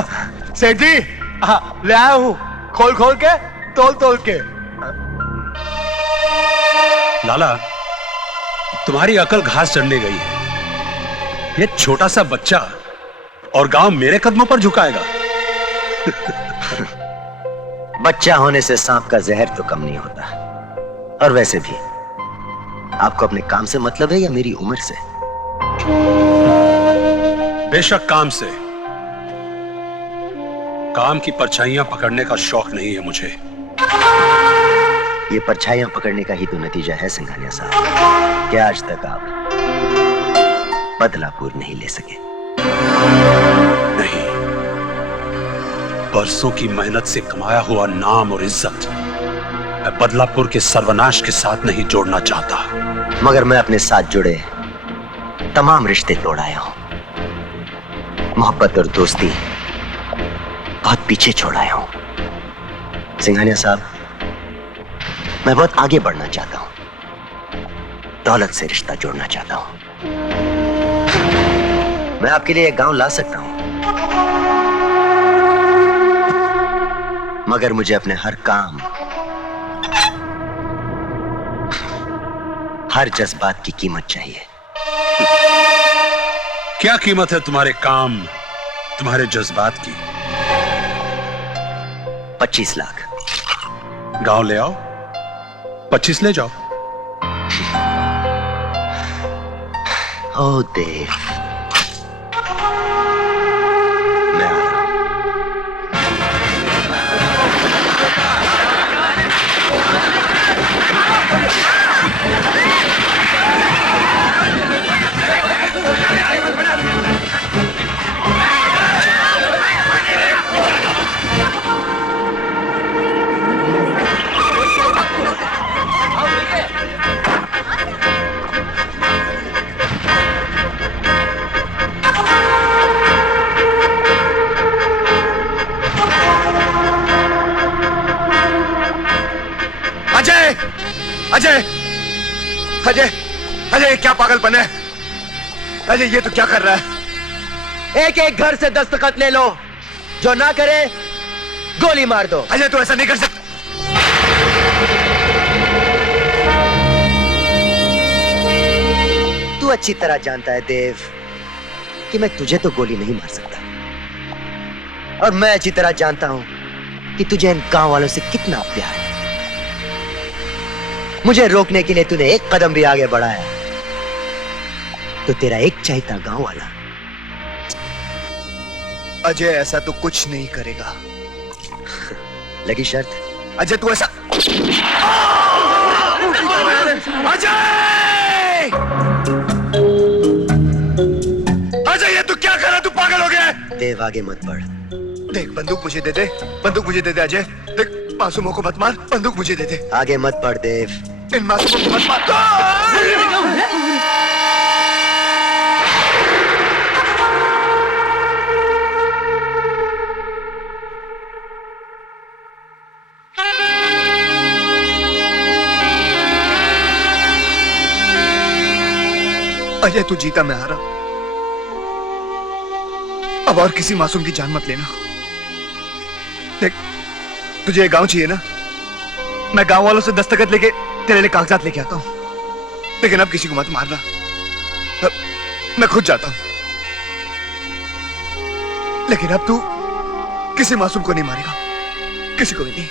सेठ जी, ले आया हूँ, खोल खोल के, तोल तोल के। लाला, तुम्हारी अकल घास चढ़ने गई है। ये छोटा सा बच्चा और गांव मेरे कदमों पर झुकाएगा। बच्चा होने से सांप का जहर तो कम नहीं होता। और वैसे भी आपको अपने काम से मतलब है या मेरी उम्र से? बेशक काम से। काम की परछाइयां पकड़ने का शौक नहीं है मुझे। ये परछाइयां पकड़ने का ही तो नतीजा है सिंघानिया साहब, कि आज तक आप बदलापुर नहीं ले सके। नहीं, बरसों की मेहनत से कमाया हुआ नाम और इज्जत मैं बदलापुर के सर्वनाश के साथ नहीं जोड़ना चाहता। मगर मैं अपने साथ जुड़े तमाम रिश्ते तोड़ आया हूं। मोहब्बत और दोस्ती बहुत पीछे छोड़ आया हूं। सिंघानिया साहब, मैं बहुत आगे बढ़ना चाहता हूं। दौलत से रिश्ता जोड़ना चाहता हूं। मैं आपके लिए एक गांव ला सकता हूं, मगर मुझे अपने हर काम, हर जज्बात की कीमत चाहिए। क्या कीमत है तुम्हारे काम, तुम्हारे जज्बात की? 25 लाख। गांव ले आओ, 25 ले जाओ। ओ देव, मैं आ रहा हूं। अजय, अजय, अजय, अजय, क्या पागलपन है? अजय, ये तो क्या कर रहा है? एक एक घर से दस्तखत ले लो, जो ना करे गोली मार दो। अजय, तू ऐसा नहीं कर सकता। तू अच्छी तरह जानता है देव कि मैं तुझे तो गोली नहीं मार सकता, और मैं अच्छी तरह जानता हूं कि तुझे इन गांव वालों से कितना प्यार है। मुझे रोकने के लिए तूने एक कदम भी आगे बढ़ाया तो तेरा एक चाहता गांव वाला। अजय, ऐसा तो कुछ नहीं करेगा। लगी शर्त? अजय, तू ऐसा, अजय, अजय, ये तू क्या कर रहा है? तू पागल हो गया है? देव, आगे मत बढ़। देख, बंदूक मुझे दे दे, बंदूक मुझे दे दे। अजय, देख, मासूमों को मत मार, बंदूक मुझे दे दे। आगे मत बढ़ देव। इन मासूमों को मत मार। अजय, तू जीता, मैं हारा। अब और किसी मासूम की जान मत लेना। देख, तुझे ये गांव चाहिए ना? मैं गांव वालों से दस्तखत लेके तेरे लिए कागजात लेके आता हूं, लेकिन अब किसी को मत मारना। मैं खुद जाता हूं, लेकिन अब तू किसी मासूम को नहीं मारेगा, किसी को भी नहीं।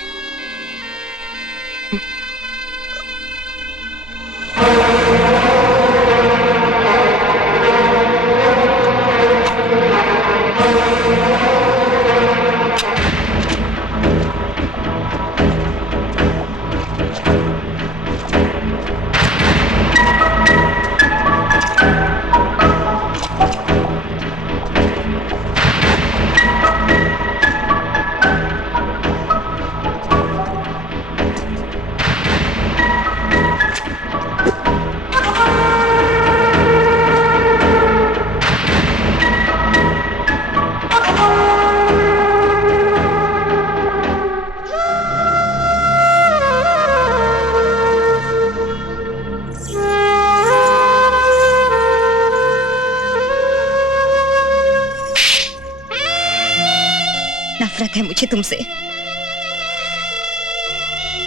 नफरत है मुझे तुमसे,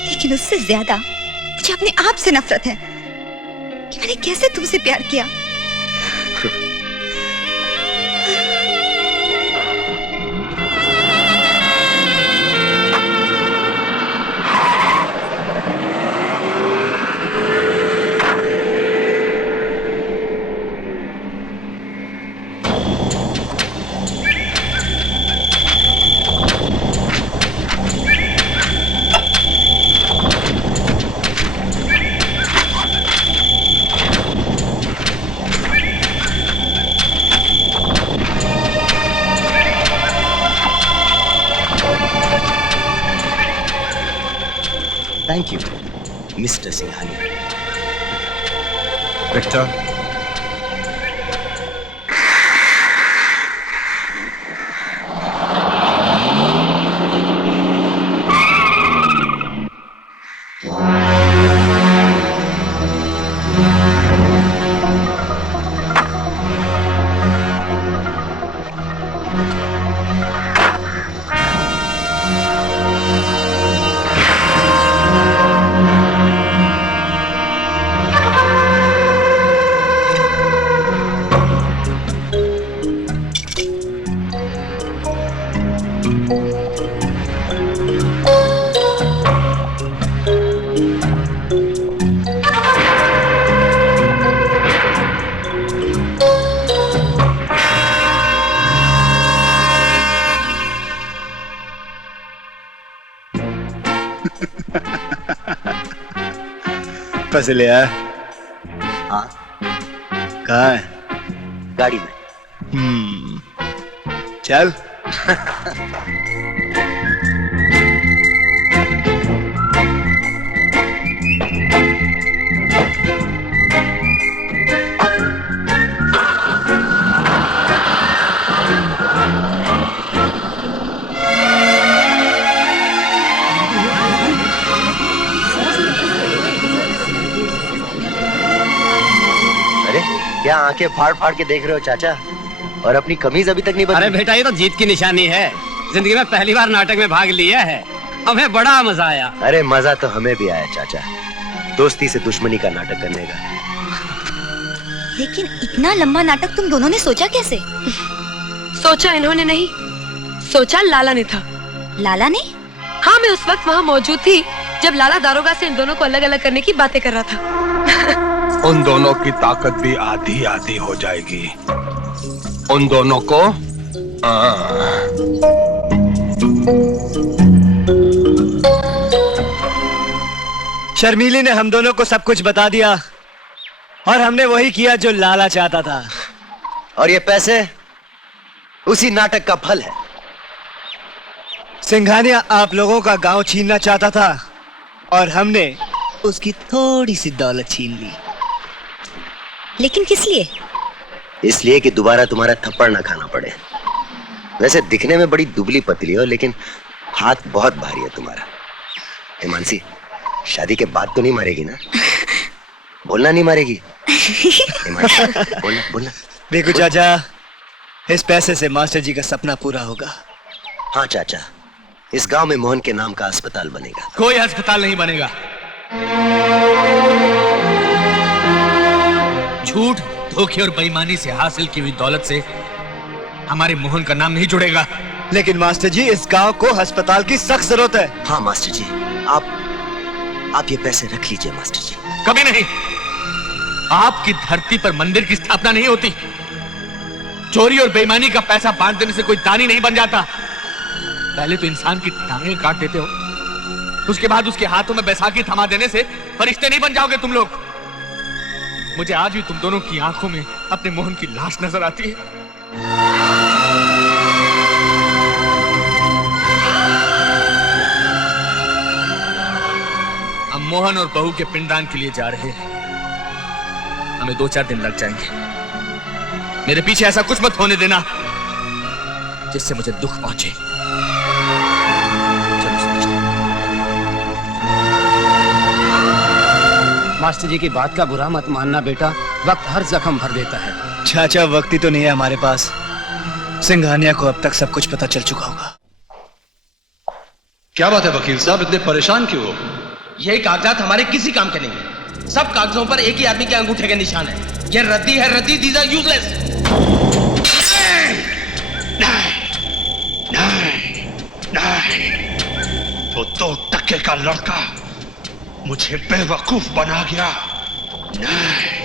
लेकिन उससे ज्यादा मुझे अपने आप से नफरत है कि मैंने कैसे तुमसे प्यार किया। Thank you mister Singhania. Victor, पैसे ले आया? हाँ, कहाँ है? गाड़ी में। चल। अरे क्या आंखें फाड़ फाड़ के देख रहे हो चाचा, और अपनी कमीज अभी तक नहीं बदली? अरे बेटा, ये तो जीत की निशानी है। जिंदगी में पहली बार नाटक में भाग लिया है, हमें बड़ा मजा आया। अरे मजा तो हमें भी आया चाचा, दोस्ती से दुश्मनी का नाटक करने का। लेकिन इतना लंबा नाटक तुम दोनों ने सोचा कैसे? सोचा इन्होंने नहीं, सोचा लाला ने था। लाला ने? हाँ, मैं उस वक्त वहाँ मौजूद थी जब लाला दारोगा से इन दोनों को अलग अलग करने की बातें कर रहा था। उन दोनों की ताकत भी आधी आधी हो जाएगी। उन दोनों को शर्मीली ने हम दोनों को सब कुछ बता दिया और हमने वही किया जो लाला चाहता था। और ये पैसे उसी नाटक का फल है। सिंघानिया आप लोगों का गांव छीनना चाहता था और हमने उसकी थोड़ी सी दौलत छीन ली। लेकिन किस लिए? इसलिए कि दोबारा तुम्हारा थप्पड़ ना खाना पड़े। वैसे दिखने में बड़ी दुबली पतली हो, लेकिन हाथ बहुत भारी है तुम्हारा। हिमांशी, शादी के बाद तो नहीं मारेगी ना? बोलना नहीं मारेगी? हिमांशी, बोलना बोलना। देखो चाचा, इस पैसे से मास्टर जी का सपना पूरा होगा। हाँ चाचा, इस गांव में मोहन के नाम का अस्पताल बनेगा। कोई अस्पताल नहीं बनेगा। झूठ, धोखे और बेईमानी से हासिल की हुई दौलत से हमारे मोहन का नाम नहीं जुड़ेगा। लेकिन मास्टर जी, इस गांव को अस्पताल की सख्त जरूरत है। हाँ मास्टर जी, आप ये पैसे रख लीजिए मास्टर जी। कभी नहीं। आपकी धरती पर मंदिर की स्थापना नहीं होती। चोरी और बेईमानी का पैसा बांट देने से कोई दानी नहीं बन जाता। पहले तो इंसान की टांगें काट देते हो, उसके बाद उसके हाथों में बैसाखी थमा देने से फरिश्ते नहीं बन जाओगे तुम लोग। मुझे आज भी तुम दोनों की आंखों में अपने मोहन की लाश नजर आती है। हम मोहन और बहू के पिंडदान के लिए जा रहे हैं। हमें 2-4 दिन लग जाएंगे। मेरे पीछे ऐसा कुछ मत होने देना जिससे मुझे दुख पहुंचे। मास्टर जी की बात का बुरा मत मानना बेटा, वक्त हर जख्म भर देता है। चाचा, वक्त ही तो नहीं है हमारे पास। सिंघानिया को अब तक सब कुछ पता चल चुका होगा। क्या बात है वकील साहब, इतने परेशान क्यों हो? ये कागजात हमारे किसी काम के नहीं है। सब कागजों पर एक ही आदमी के अंगूठे के निशान है। ये रद्दी है, रद्दी। These are useless. नहीं, वो 2 टके का लड़का मुझे बेवकूफ बना गया। नहीं,